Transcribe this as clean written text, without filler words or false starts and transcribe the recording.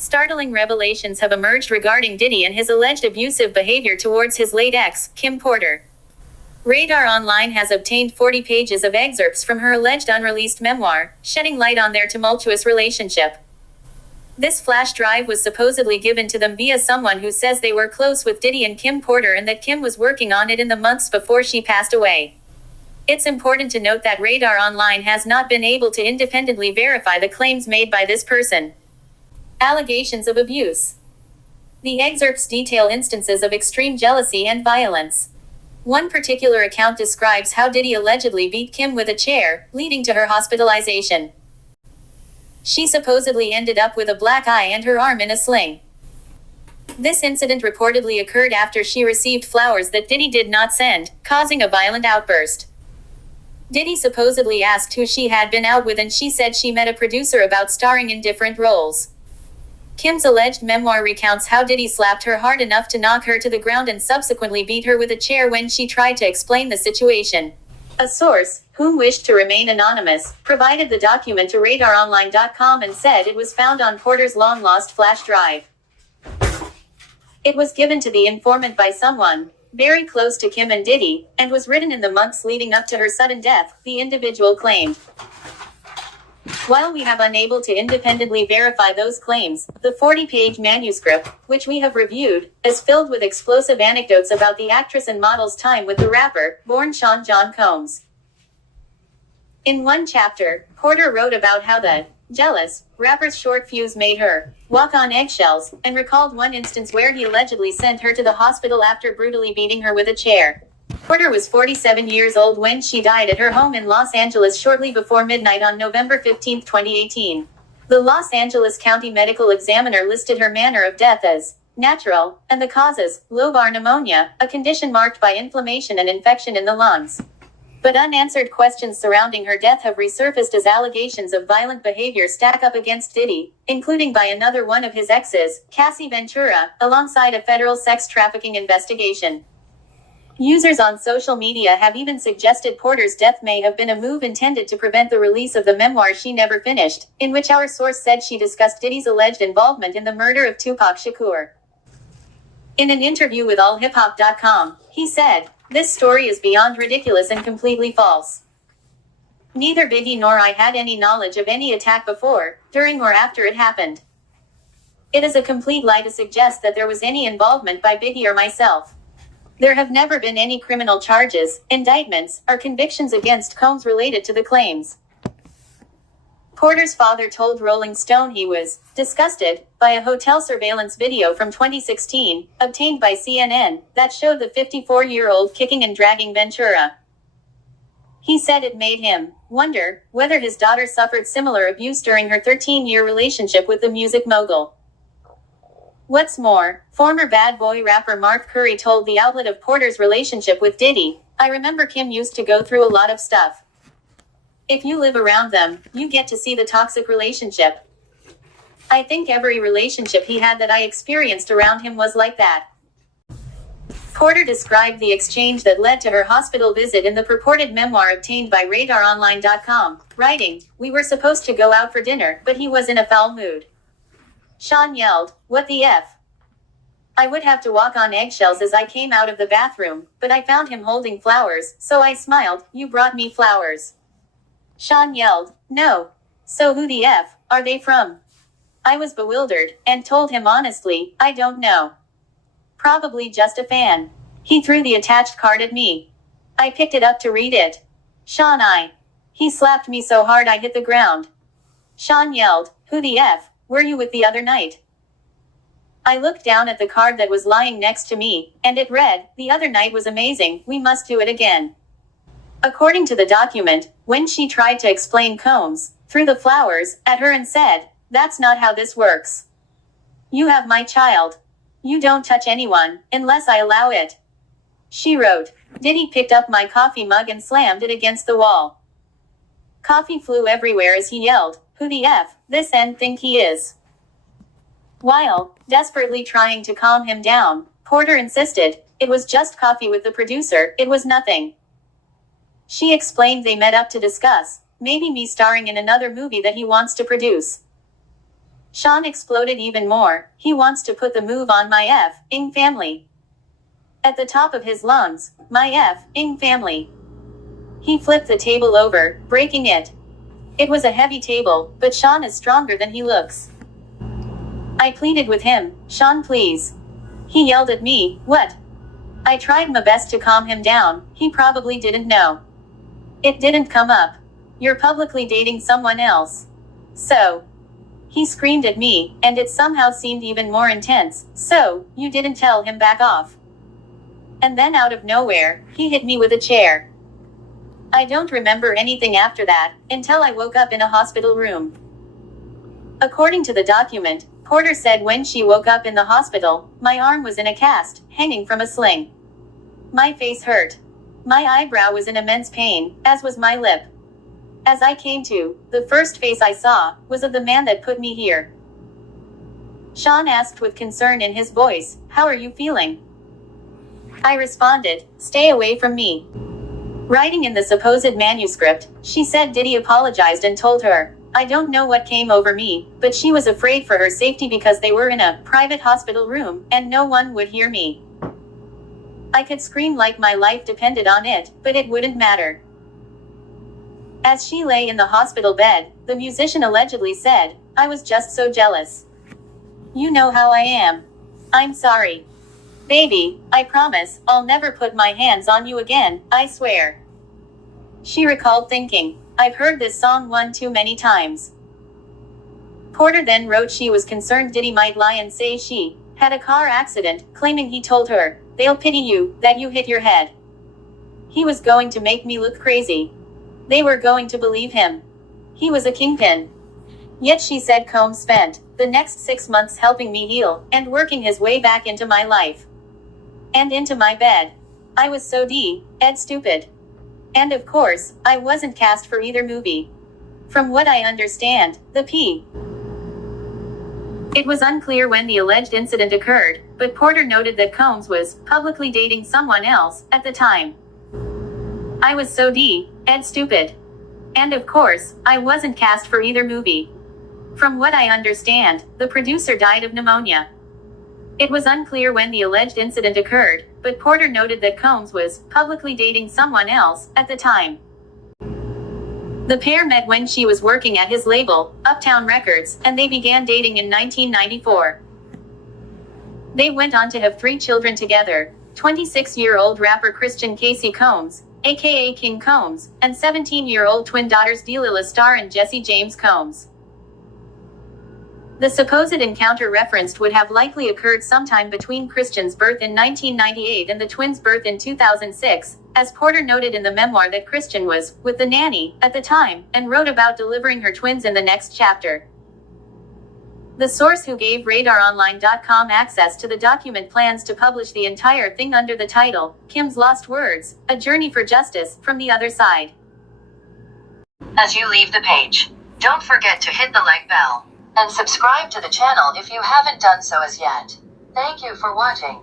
Startling revelations have emerged regarding Diddy and his alleged abusive behavior towards his late ex, Kim Porter. Radar Online has obtained 40 pages of excerpts from her alleged unreleased memoir, shedding light on their tumultuous relationship. This flash drive was supposedly given to them via someone who says they were close with Diddy and Kim Porter and that Kim was working on it in the months before she passed away. It's important to note that Radar Online has not been able to independently verify the claims made by this person. Allegations of abuse. The excerpts detail instances of extreme jealousy and violence. One particular account describes how Diddy allegedly beat Kim with a chair, leading to her hospitalization. She supposedly ended up with a black eye and her arm in a sling. This incident reportedly occurred after she received flowers that Diddy did not send, causing a violent outburst. Diddy supposedly asked who she had been out with and she said she met a producer about starring in different roles. Kim's alleged memoir recounts how Diddy slapped her hard enough to knock her to the ground and subsequently beat her with a chair when she tried to explain the situation. A source, whom wished to remain anonymous, provided the document to RadarOnline.com and said it was found on Porter's long-lost flash drive. It was given to the informant by someone very close to Kim and Diddy, and was written in the months leading up to her sudden death, the individual claimed. While we have unable to independently verify those claims, the 40-page manuscript, which we have reviewed, is filled with explosive anecdotes about the actress and model's time with the rapper, born Sean John Combs. In one chapter, Porter wrote about how the jealous rapper's short fuse made her walk on eggshells, and recalled one instance where he allegedly sent her to the hospital after brutally beating her with a chair. Porter was 47 years old when she died at her home in Los Angeles shortly before midnight on November 15, 2018. The Los Angeles County Medical Examiner listed her manner of death as natural, and the causes, lobar pneumonia, a condition marked by inflammation and infection in the lungs. But unanswered questions surrounding her death have resurfaced as allegations of violent behavior stack up against Diddy, including by another one of his exes, Cassie Ventura, alongside a federal sex trafficking investigation. Users on social media have even suggested Porter's death may have been a move intended to prevent the release of the memoir she never finished, in which our source said she discussed Diddy's alleged involvement in the murder of Tupac Shakur. In an interview with AllHipHop.com, he said, "This story is beyond ridiculous and completely false. Neither Biggie nor I had any knowledge of any attack before, during or after it happened. It is a complete lie to suggest that there was any involvement by Biggie or myself. There have never been any criminal charges, indictments, or convictions against Combs related to the claims." Porter's father told Rolling Stone he was disgusted by a hotel surveillance video from 2016, obtained by CNN, that showed the 54-year-old kicking and dragging Ventura. He said it made him wonder whether his daughter suffered similar abuse during her 13-year relationship with the music mogul. What's more, former Bad Boy rapper Mark Curry told the outlet of Porter's relationship with Diddy, "I remember Kim used to go through a lot of stuff. If you live around them, you get to see the toxic relationship. I think every relationship he had that I experienced around him was like that." Porter described the exchange that led to her hospital visit in the purported memoir obtained by RadarOnline.com, writing, "We were supposed to go out for dinner, but he was in a foul mood. Sean yelled, 'What the F?' I would have to walk on eggshells as I came out of the bathroom, but I found him holding flowers, so I smiled, 'You brought me flowers.' Sean yelled, 'No. So who the F are they from?' I was bewildered, and told him honestly, 'I don't know. Probably just a fan.' He threw the attached card at me. I picked it up to read it. Sean He slapped me so hard I hit the ground. Sean yelled, 'Who the F were you with the other night?' I looked down at the card that was lying next to me, and it read, 'The other night was amazing, we must do it again.'" According to the document, when she tried to explain, Combs threw the flowers at her and said, "That's not how this works. You have my child. You don't touch anyone, unless I allow it." She wrote, "Diddy picked up my coffee mug and slammed it against the wall. Coffee flew everywhere as he yelled, 'Who the F this end think he is?'" While desperately trying to calm him down, Porter insisted, "It was just coffee with the producer, it was nothing." She explained they met up to discuss, maybe me starring in another movie that he wants to produce. Sean exploded even more. He wants to put the move on my F-ing family. At the top of his lungs, my F-ing family. He flipped the table over, breaking it. It was a heavy table, but Sean is stronger than he looks. I pleaded with him, Sean, please. He yelled at me, what? I tried my best to calm him down. He probably didn't know. It didn't come up. You're publicly dating someone else. So. He screamed at me, and it somehow seemed even more intense. So, you didn't tell him back off. And then out of nowhere, he hit me with a chair. I don't remember anything after that, until I woke up in a hospital room. According to the document, Porter said when she woke up in the hospital, my arm was in a cast, hanging from a sling. My face hurt. My eyebrow was in immense pain, as was my lip. As I came to, the first face I saw, was of the man that put me here. Sean asked with concern in his voice, how are you feeling? I responded, stay away from me. Writing in the supposed manuscript, she said Diddy apologized and told her, I don't know what came over me, but she was afraid for her safety because they were in a private hospital room, and no one would hear me. I could scream like my life depended on it, but it wouldn't matter. As she lay in the hospital bed, the musician allegedly said, I was just so jealous. You know how I am. I'm sorry. Baby, I promise, I'll never put my hands on you again, I swear. She recalled thinking, I've heard this song one too many times. Porter then wrote she was concerned Diddy might lie and say she had a car accident, claiming he told her, they'll pity you, that you hit your head. He was going to make me look crazy. They were going to believe him. He was a kingpin. Yet she said Combs spent the next 6 months helping me heal, and working his way back into my life. And into my bed. I was so stupid. And of course, I wasn't cast for either movie. From what I understand, the P. It was unclear when the alleged incident occurred, but Porter noted that Combs was publicly dating someone else at the time. I was so stupid. And of course, I wasn't cast for either movie. From what I understand, the producer died of pneumonia. It was unclear when the alleged incident occurred, but Porter noted that Combs was publicly dating someone else at the time. The pair met when she was working at his label, Uptown Records, and they began dating in 1994. They went on to have 3 children together, 26-year-old rapper Christian Casey Combs, aka King Combs, and 17-year-old twin daughters Delilah Starr and Jesse James Combs. The supposed encounter referenced would have likely occurred sometime between Christian's birth in 1998 and the twins' birth in 2006, as Porter noted in the memoir that Christian was with the nanny at the time, and wrote about delivering her twins in the next chapter. The source who gave RadarOnline.com access to the document plans to publish the entire thing under the title, Kim's Lost Words, A Journey for Justice, from the Other Side. As you leave the page, don't forget to hit the like bell and subscribe to the channel if you haven't done so as yet. Thank you for watching.